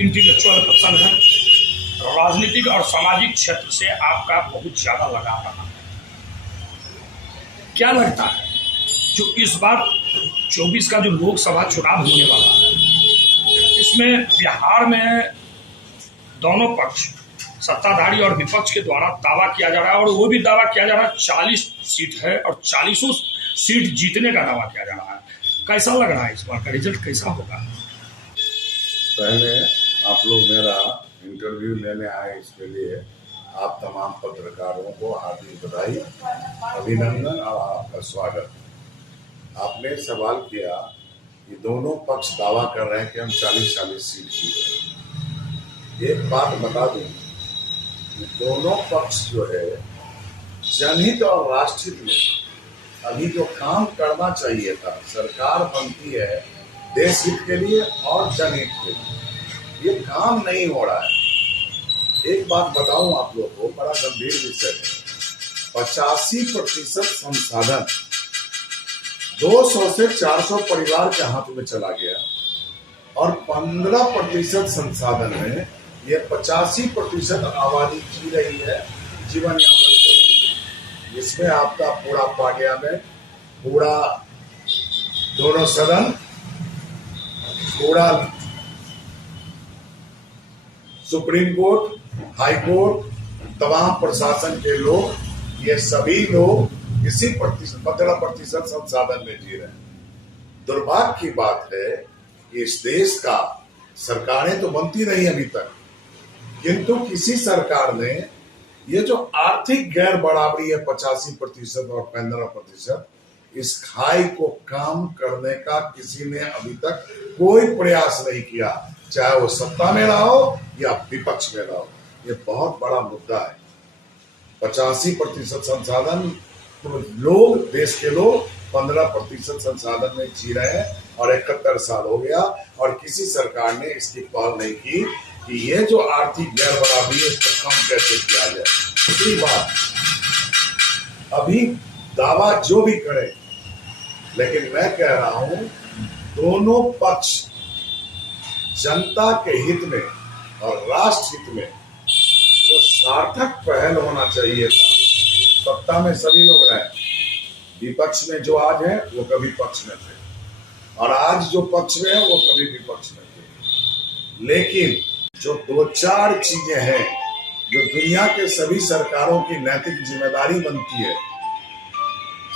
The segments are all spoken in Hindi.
इंटेलेक्चुअल पर्सन है, राजनीतिक और सामाजिक क्षेत्र से आपका बहुत ज़्यादा लगाव रहा है। क्या लगता है जो इस बार 24 का जो लोकसभा चुनाव होने वाला है, इसमें बिहार में दोनों पक्ष, सत्ताधारी और विपक्ष के द्वारा दावा किया जा रहा है, और वो भी दावा किया जा रहा है 40 सीट है और 40 सीट जीतने का दावा किया जा रहा है। कैसा लग रहा है इस बार का रिजल्ट कैसा होगा? पहले आप लोग मेरा इंटरव्यू लेने आए, इसके लिए आप तमाम पत्रकारों को हार्दिक बधाई, अभिनंदन और आपका स्वागत। आपने सवाल किया कि दोनों पक्ष दावा कर रहे हैं कि हम 40-40 सीट जीते। एक बात बता दूं, दोनों पक्ष जो है जनहित और राष्ट्रहित में अभी जो काम करना चाहिए था, सरकार बनती है देश हित के लिए और जनहित के लिए, ये काम नहीं हो रहा है। एक बात बताऊं आप लोगों को, बड़ा गंभीर विषय है। 85% संसाधन 200 से 400 परिवार के हाथ में चला गया, और 15% संसाधन में ये 85% आबादी जी रही है, जीवन यापन कर रही है। इसमें आपका पूरा पार्लियामेंट, पूरा दोनों सदन, पूरा सुप्रीम कोर्ट, हाई कोर्ट, तमाम प्रशासन के लोग, ये सभी लोग इसी 15% संसाधन में जी रहे हैं। दुर्भाग्य की बात है कि इस देश का सरकारें तो बनती रही अभी तक, किंतु किसी सरकार ने ये जो आर्थिक गैर बराबरी है 85% और 15%, इस खाई को काम करने का किसी ने अभी तक कोई प्रयास नहीं किया, चाहे वो सत्ता में रहा हो या विपक्ष में रहा हो। ये बहुत बड़ा मुद्दा है। 85% संसाधन तो लोग, देश के लोग 15% संसाधन में जी रहे हैं, और 71 साल हो गया, और किसी सरकार ने इसकी पहल नहीं की कि ये जो आर्थिक गैर बराबरी है इसको कम कैसे किया जाए। दूसरी बात, अभी दावा जो भी करे, लेकिन मैं कह रहा हूं दोनों पक्ष जनता के हित में और राष्ट्र हित में जो सार्थक पहल होना चाहिए था, सत्ता में सभी लोग रहे, विपक्ष में जो आज है वो कभी पक्ष में थे, और आज जो पक्ष में है वो कभी विपक्ष में थे। लेकिन जो 2-4 चीजें हैं जो दुनिया के सभी सरकारों की नैतिक जिम्मेदारी बनती है,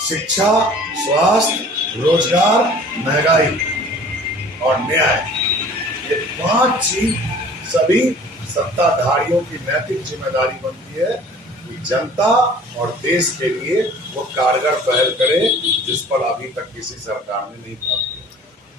शिक्षा, स्वास्थ्य, रोजगार, महंगाई और न्याय, ये 5 चीज सभी सत्ताधारियों की नैतिक जिम्मेदारी बनती है कि जनता और देश के लिए वो कारगर पहल करे, जिस पर अभी तक किसी सरकार ने नहीं प्राप्त किया।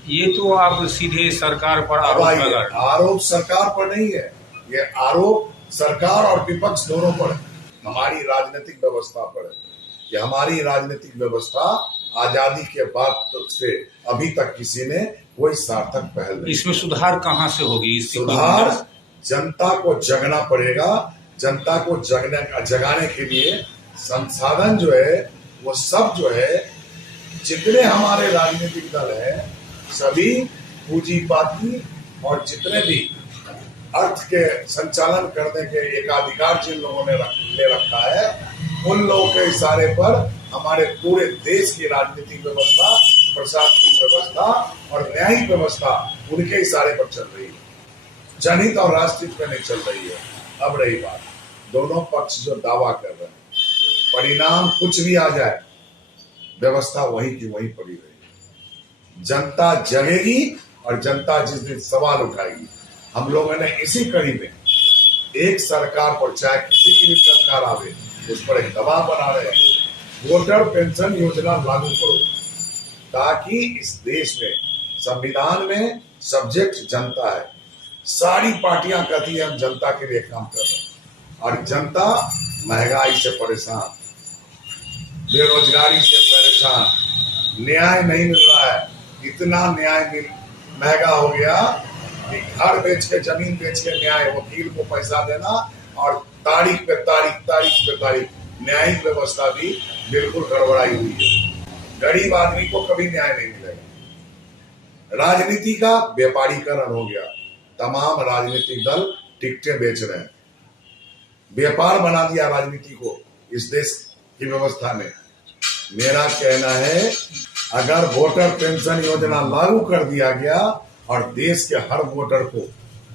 ये तो आप सीधे सरकार पर आरोप सरकार पर नहीं है, ये आरोप सरकार और विपक्ष दोनों पर है, हमारी राजनीतिक व्यवस्था पर है। कि हमारी राजनीतिक व्यवस्था आजादी के बाद से अभी तक किसी ने कोई सार्थक पहल नहीं। इसमें सुधार कहां से होगी? सुधार जनता को जगना पड़ेगा। जनता को जगाने के लिए संसाधन जो है वो सब जो है, जितने हमारे राजनीतिक दल हैं सभी पूंजीपति और जितने भी अर्थ के संचालन करने के एकाधिकार जिन लोगों ने ले रखा है, उन लोगों के इशारे पर हमारे पूरे देश की राजनीतिक व्यवस्था, प्रशासनिक व्यवस्था और न्यायिक व्यवस्था उनके इशारे पर चल रही है, जनहित और राष्ट्रहित में नहीं चल रही है। अब रही बात, दोनों पक्ष जो दावा कर रहे हैं, परिणाम कुछ भी आ जाए, व्यवस्था वही की वही पड़ी रहेगी। जनता जगेगी और जनता जिस दिन सवाल उठाएगी। हम लोगों ने इसी कड़ी में एक सरकार पर, चाहे किसी की भी सरकार आवे, उस पर एक दबाव बना रहे हैं, वोटर पेंशन योजना लागू करो, ताकि इस देश में संविधान में सब्जेक्ट जनता है। सारी पार्टियां कहती है हम जनता के लिए काम कर रहे हैं, और जनता महंगाई से परेशान, बेरोजगारी से परेशान, न्याय नहीं मिल रहा है। इतना महंगा हो गया कि घर बेच के, जमीन बेच के न्याय, वकील को पैसा देना, और तारीख पे तारीख न्यायिक व्यवस्था भी बिल्कुल गड़बड़ाई हुई है। गरीब आदमी को कभी न्याय नहीं मिलेगा। राजनीति का व्यापारीकरण हो गया, तमाम राजनीतिक दल टिकटें बेच रहे हैं, व्यापार बना दिया राजनीति को इस देश की व्यवस्था में। मेरा कहना है, अगर वोटर पेंशन योजना लागू कर दिया गया और देश के हर वोटर को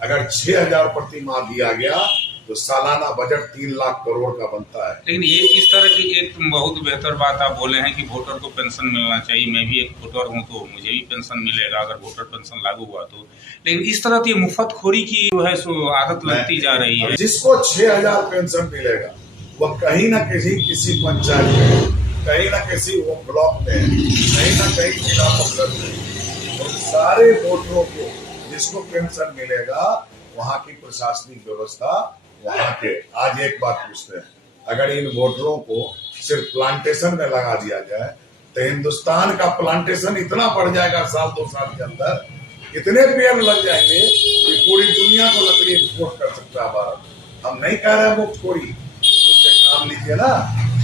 अगर 6,000 प्रति माह दिया गया तो सालाना बजट 3 लाख करोड़ का बनता है। लेकिन ये इस तरह की एक बहुत बेहतर बात आप बोले हैं कि वोटर को पेंशन मिलना चाहिए। मैं भी एक वोटर हूँ तो मुझे भी पेंशन मिलेगा अगर वोटर पेंशन लागू हुआ तो। लेकिन इस तरह की मुफ्तखोरी की जो है सो आदत लगती जा रही है। जिसको 6,000 पेंशन मिलेगा वह कहीं ना किसी पंचायत में, कहीं ना किसी वो ब्लॉक में, कहीं ना कहीं जिला परिषद में, और सारे वोटरों को जिसको पेंशन मिलेगा वहाँ की प्रशासनिक व्यवस्था वहाँ के। आज एक बात पूछते हैं, अगर इन वोटरों को सिर्फ प्लांटेशन में लगा दिया जाए तो हिंदुस्तान का प्लांटेशन इतना बढ़ जाएगा, साल 2 साल के अंदर इतने पेड़ लग जाएंगे कि पूरी दुनिया को लकड़ी एक्सपोर्ट कर सकता है भारत। हम नहीं कह रहे मुफ्तखोरी, उससे काम लीजिए ना।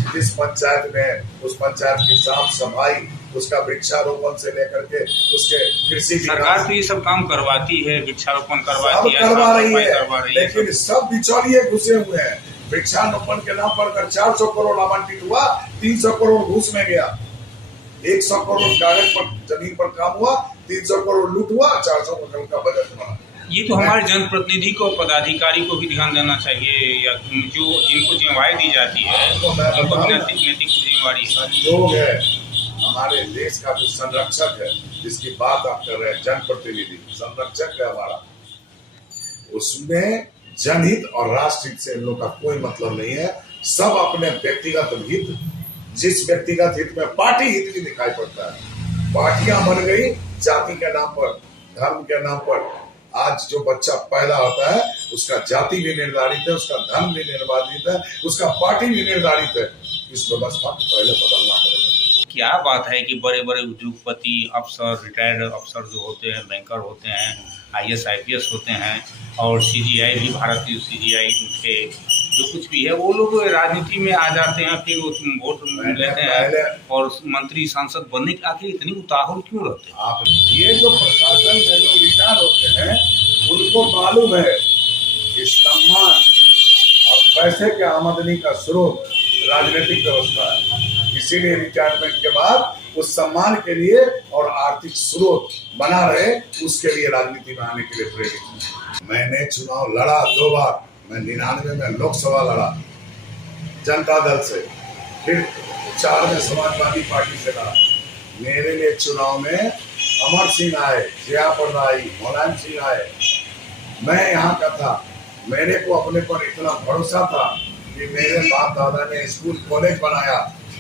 जिस पंचायत में उस पंचायत की साफ सफाई, उसका वृक्षारोपण से लेकर के उसके कृषि सरकार तो ये सब काम करवाती है, वृक्षारोपण करवाती है, करवा रही है, लेकिन सब बिचौलिए घुसे हुए हैं। वृक्षारोपण के नाम पर अगर 400 करोड़ आवंटित हुआ, 300 करोड़ घूस में गया, 100 करोड़ कागज पर जमीन पर काम हुआ, 300 करोड़ लूट हुआ, 400 करोड़ का बजट बना। ये तो हमारे जनप्रतिनिधि को, पदाधिकारी को भी ध्यान देना चाहिए, या जो जिनको जिम्मेवारी दी जाती है उनको नैतिक जिम्मेवारी संयोग है। हमारे देश का जो संरक्षक है, जिसकी बात आप कर रहे हैं, जनप्रतिनिधि संरक्षक है हमारा, उसमें जनहित और राष्ट्र हित से इन लोग का कोई मतलब नहीं है। सब अपने व्यक्तिगत हित, जिस व्यक्तिगत हित में पार्टी हित भी दिखाई पड़ता है। पार्टियां बन गई जाति के नाम पर, धर्म के नाम पर। आज जो बच्चा पैदा होता है उसका जाति भी निर्धारित है, उसका धर्म भी निर्धारित है, उसका पार्टी भी निर्धारित है। इस व्यवस्था को पहले बदलना पड़ेगा। क्या बात है कि बड़े बड़े उद्योगपति, अफसर, रिटायर्ड अफसर जो होते हैं, बैंकर होते हैं, IAS IPS होते हैं, और CGI भी, भारतीय CGI के जो कुछ भी है, वो लोग राजनीति में आ जाते हैं, फिर वो वोट लेते हैं और मंत्री सांसद बनने के। आखिर इतनी उतावल क्यों रहते हैं? आप ये जो प्रशासन में जो रिटायर होते हैं उनको मालूम है कि सम्मान और पैसे के आमदनी का स्रोत राजनीतिक व्यवस्था है। इसीलिए रिटायरमेंट के बाद उस सम्मान के लिए और आर्थिक स्रोत बना रहे, उसके लिए राजनीति में आने के लिए प्रेरित। मैंने चुनाव लड़ा 2 बार। मैं 99 में लोकसभा लड़ा जनता दल से, फिर 4 में समाजवादी पार्टी से लड़ा। मेरे लिए चुनाव में अमर सिंह आए, जया प्रदा आई, मुलायम सिंह आए, मैं यहाँ का था। मेरे को अपने पर इतना भरोसा था कि मेरे बाप दादा ने स्कूल कॉलेज बनाया,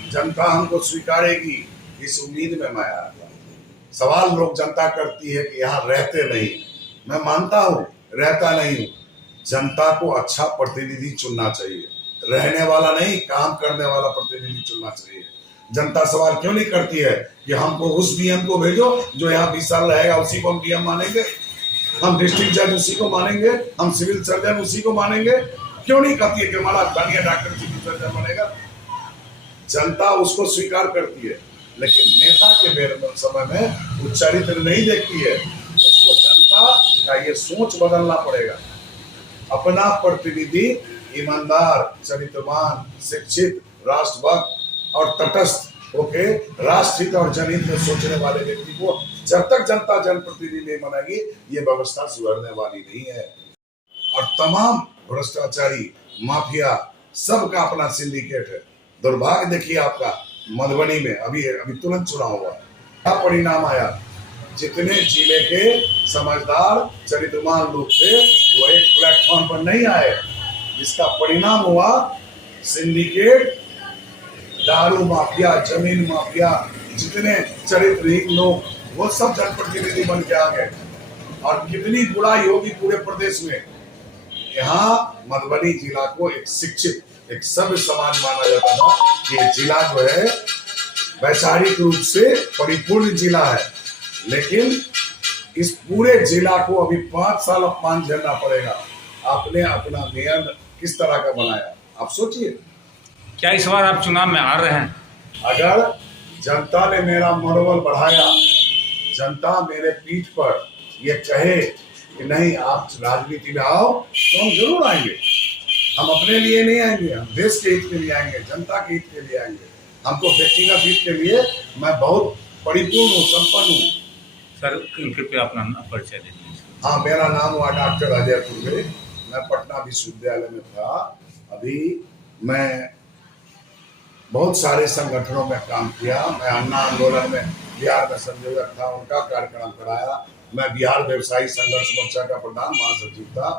जनता हमको स्वीकारेगी, इस उम्मीद में मैं आया था। सवाल लोग जनता करती है कि यहाँ रहते नहीं, मैं मानता हूँ रहता नहीं हूँ। जनता को अच्छा प्रतिनिधि चुनना चाहिए, रहने वाला नहीं, काम करने वाला प्रतिनिधि चुनना चाहिए। जनता सवाल क्यों नहीं करती है कि हमको उस DM को भेजो जो यहाँ 20 साल रहेगा, उसी को हम DM मानेंगे, हम डिस्ट्रिक्ट जज उसी को मानेंगे, हम सिविल सर्जन उसी को मानेंगे? क्यों नहीं कहती है कि हमारा स्थानीय डॉक्टर सिविल सर्जन बनेगा? जनता उसको स्वीकार करती है, लेकिन नेता के समय में वो चरित्र नहीं देखती है। उसको जनता का ये सोच बदलना पड़ेगा। अपना प्रतिनिधि ईमानदार, चरित्रवान, शिक्षित, राष्ट्रभक्त और तटस्थ होके राष्ट्रहित और जनहित में सोचने वाले व्यक्ति को जब तक जनता जनप्रतिनिधि नहीं बनाएगी, ये व्यवस्था सुधरने वाली नहीं है। और तमाम भ्रष्टाचारी, माफिया, सबका अपना सिंडिकेट है। दुर्भाग्य देखिए आपका मधुबनी में अभी तुरंत चुनाव हुआ, क्या परिणाम आया? जितने जिले के समझदार चरित्रवान लोग थे वो एक प्लेटफॉर्म पर नहीं आए, जिसका परिणाम हुआ सिंडिकेट, दारू माफिया, जमीन माफिया, जितने चरित्रहीन लोग वो सब जनप्रतिनिधि बन के आ गए। और कितनी बुराई होगी पूरे प्रदेश में। यहाँ मधुबनी जिला को एक शिक्षित, एक सभ्य समाज माना जाता था। ये जिला जो है वैचारिक रूप से परिपूर्ण जिला है, लेकिन इस पूरे जिला को अभी 5 साल अपमान झेलना पड़ेगा। आपने अपना मेयर किस तरह का बनाया, आप सोचिए। क्या इस बार आप चुनाव में आ रहे हैं? अगर जनता ने मेरा मनोबल बढ़ाया, जनता मेरे पीठ पर ये कहे कि नहीं आप राजनीति में आओ तो हम जरूर आएंगे। हम अपने लिए नहीं आएंगे, हम देश के हित के लिए आएंगे, जनता के हित के लिए आएंगे। हमको व्यक्तिगत हित के लिए मैं बहुत परिपूर्ण हूँ, संपन्न हूँ। सर कृपया अपना परिचय दे दीजिए। हाँ, मेरा नाम हुआ डॉक्टर अजय कुर्वे। मैं पटना विश्वविद्यालय में था। अभी मैं बहुत सारे संगठनों में काम किया। मैं अन्ना आंदोलन में बिहार में संयोजक था, उनका कार्यक्रम कराया। मैं बिहार व्यवसायी संघर्ष मोर्चा का प्रधान महासचिव था।